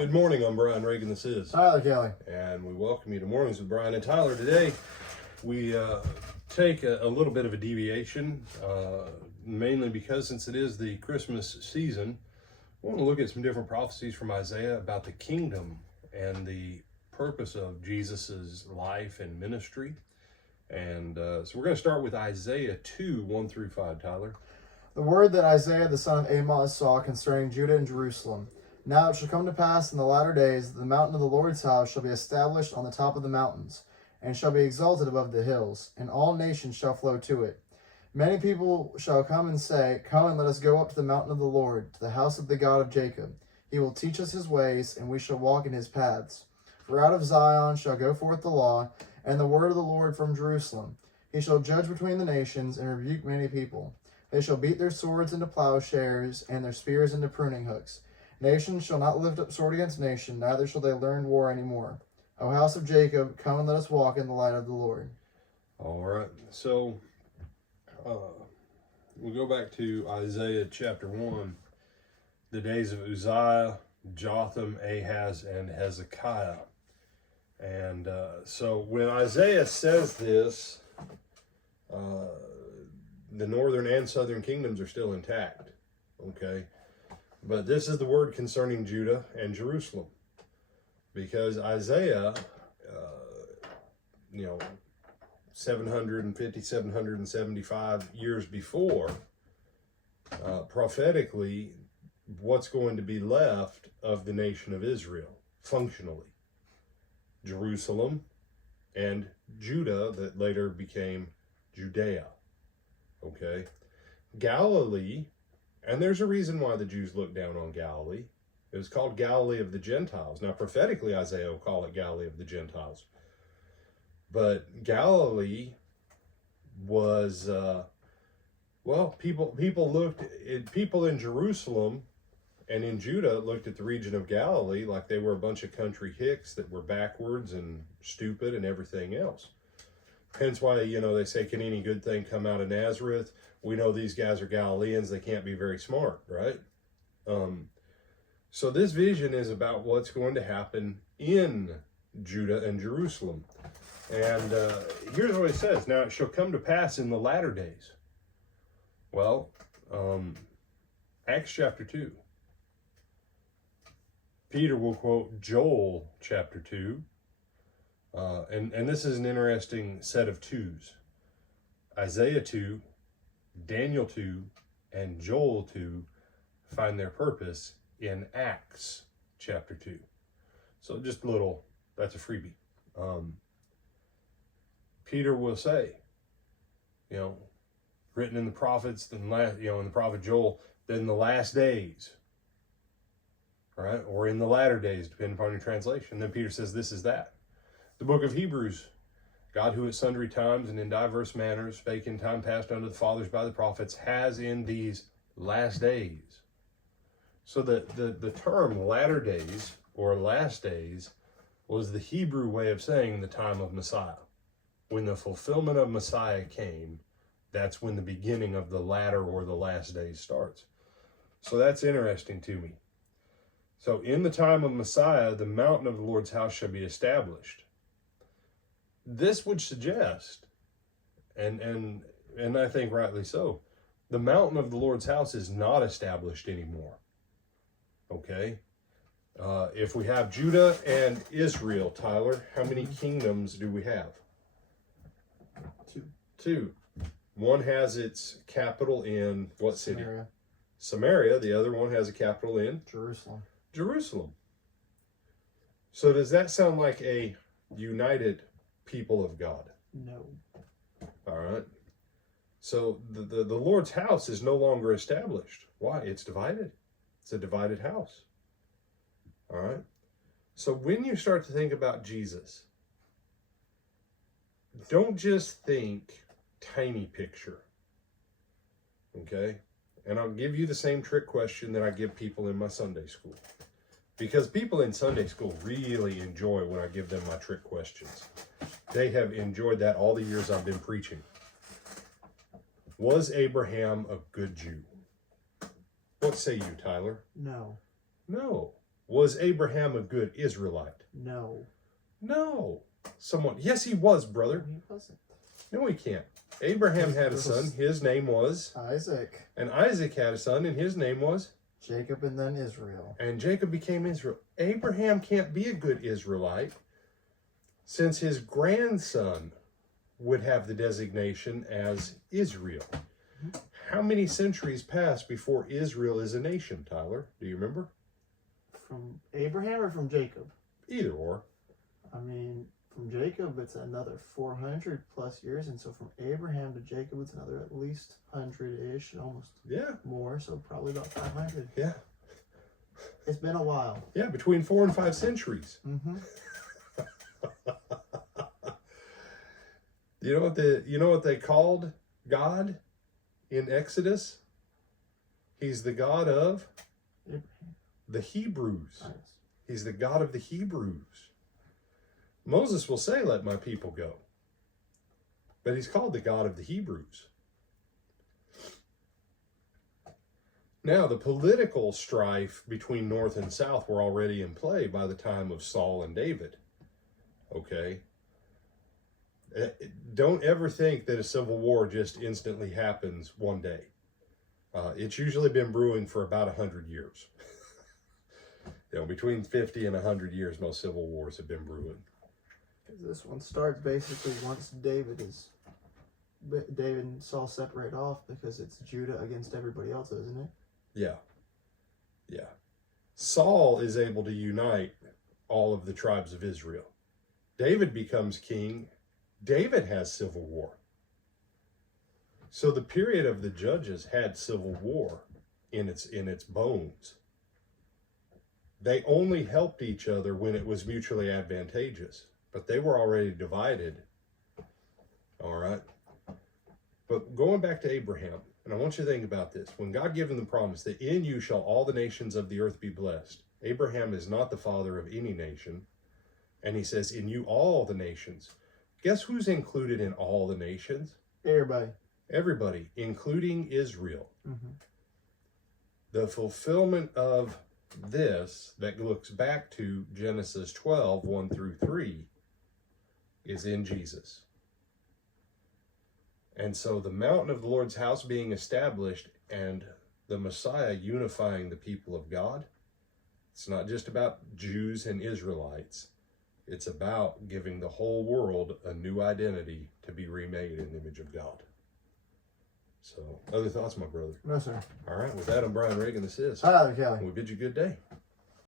Good morning, I'm Brian Reagan, this is Tyler Kelly. And we welcome you to Mornings with Brian and Tyler. Today, we take a little bit of a deviation, mainly because since it is the Christmas season, we want to look at some different prophecies from Isaiah about the kingdom and the purpose of Jesus's life and ministry. And so we're going to start with Isaiah 2, 1 through 5, Tyler. The word that Isaiah the son of Amoz saw concerning Judah and Jerusalem. Now it shall come to pass in the latter days that the mountain of the Lord's house shall be established on the top of the mountains, and shall be exalted above the hills, and all nations shall flow to it. Many people shall come and say, Come and let us go up to the mountain of the Lord, to the house of the God of Jacob. He will teach us his ways, and we shall walk in his paths. For out of Zion shall go forth the law, and the word of the Lord from Jerusalem. He shall judge between the nations, and rebuke many people. They shall beat their swords into plowshares, and their spears into pruning hooks. Nation shall not lift up sword against nation, neither shall they learn war any more. O house of Jacob, come and let us walk in the light of the Lord. All right, so we'll go back to Isaiah chapter 1, the days of Uzziah, Jotham, Ahaz, and Hezekiah. And so when Isaiah says this, the northern and southern kingdoms are still intact, okay? But this is the word concerning Judah and Jerusalem. Because Isaiah, 750, 775 years before, prophetically, what's going to be left of the nation of Israel, functionally. Jerusalem and Judah, that later became Judea. Okay, Galilee, and there's a reason why the Jews looked down on Galilee. It was called Galilee of the Gentiles. Now, prophetically, Isaiah will call it Galilee of the Gentiles. But Galilee was, people in Jerusalem and in Judah looked at the region of Galilee like they were a bunch of country hicks that were backwards and stupid and everything else. Hence why, they say, can any good thing come out of Nazareth? We know these guys are Galileans. They can't be very smart, right? So this vision is about what's going to happen in Judah and Jerusalem. And here's what it says. Now it shall come to pass in the latter days. Well, Acts chapter 2. Peter will quote Joel chapter 2. And this is an interesting set of twos. Isaiah 2, Daniel 2, and Joel 2 find their purpose in Acts chapter 2. So just a little, that's a freebie. Peter will say, written in the prophets, in the prophet Joel, that in the last days, right, or in the latter days, depending upon your translation. Then Peter says, this is that. The book of Hebrews, God who at sundry times and in diverse manners spake in time past unto the fathers by the prophets, has in these last days. So the term latter days or last days was the Hebrew way of saying the time of Messiah. When the fulfillment of Messiah came, that's when the beginning of the latter or the last days starts. So that's interesting to me. So in the time of Messiah, the mountain of the Lord's house shall be established. This would suggest, and I think rightly so, the mountain of the Lord's house is not established anymore. Okay? If we have Judah and Israel, Tyler, how many kingdoms do we have? Two. One has its capital in what city? Samaria. The other one has a capital in? Jerusalem. So does that sound like a united people of God? No. All right. So the Lord's house is no longer established. Why? It's divided. It's a divided house. All right. So when you start to think about Jesus, don't just think tiny picture. Okay? And I'll give you the same trick question that I give people in my Sunday school. Because people in Sunday school really enjoy when I give them my trick questions. They have enjoyed that all the years I've been preaching. Was Abraham a good Jew? What say you, Tyler? No. No. Was Abraham a good Israelite? No. No. Yes, he was, brother. He wasn't. No, he can't. Abraham had a son. His name was Isaac. And Isaac had a son, and his name was Jacob, and then Israel. And Jacob became Israel. Abraham can't be a good Israelite since his grandson would have the designation as Israel. How many centuries passed before Israel is a nation, Tyler? Do you remember? From Abraham or from Jacob? Either or. I mean, from Jacob, it's another 400 plus years. And so from Abraham to Jacob, it's another at least 100-ish, almost more. So probably about 500. Yeah. It's been a while. Yeah, between 4 and 5 centuries. Mm-hmm. You know what they called God in Exodus? He's the God of Abraham. The Hebrews. Nice. He's the God of the Hebrews. Moses will say, "Let my people go." But he's called the God of the Hebrews. Now, the political strife between North and South were already in play by the time of Saul and David. Okay? Don't ever think that a civil war just instantly happens one day. It's usually been brewing for about 100 years. Between 50 and 100 years, most civil wars have been brewing. This one starts basically once David and Saul separate off, because it's Judah against everybody else, isn't it? Yeah. Saul is able to unite all of the tribes of Israel. David becomes king. David has civil war. So the period of the judges had civil war in its bones. They only helped each other when it was mutually advantageous, but they were already divided. All right. But going back to Abraham, and I want you to think about this. When God gave him the promise that in you shall all the nations of the earth be blessed, Abraham is not the father of any nation. And he says, in you all the nations. Guess who's included in all the nations? Everybody. Everybody, including Israel. Mm-hmm. The fulfillment of this that looks back to Genesis 12, 1 through 3, is in Jesus. And so the mountain of the Lord's house being established and the Messiah unifying the people of God, it's not just about Jews and Israelites. It's about giving the whole world a new identity to be remade in the image of God. So, other thoughts, my brother? No, sir. All right, with that, I'm Brian Reagan. This is Tyler Kelly. We bid you good day.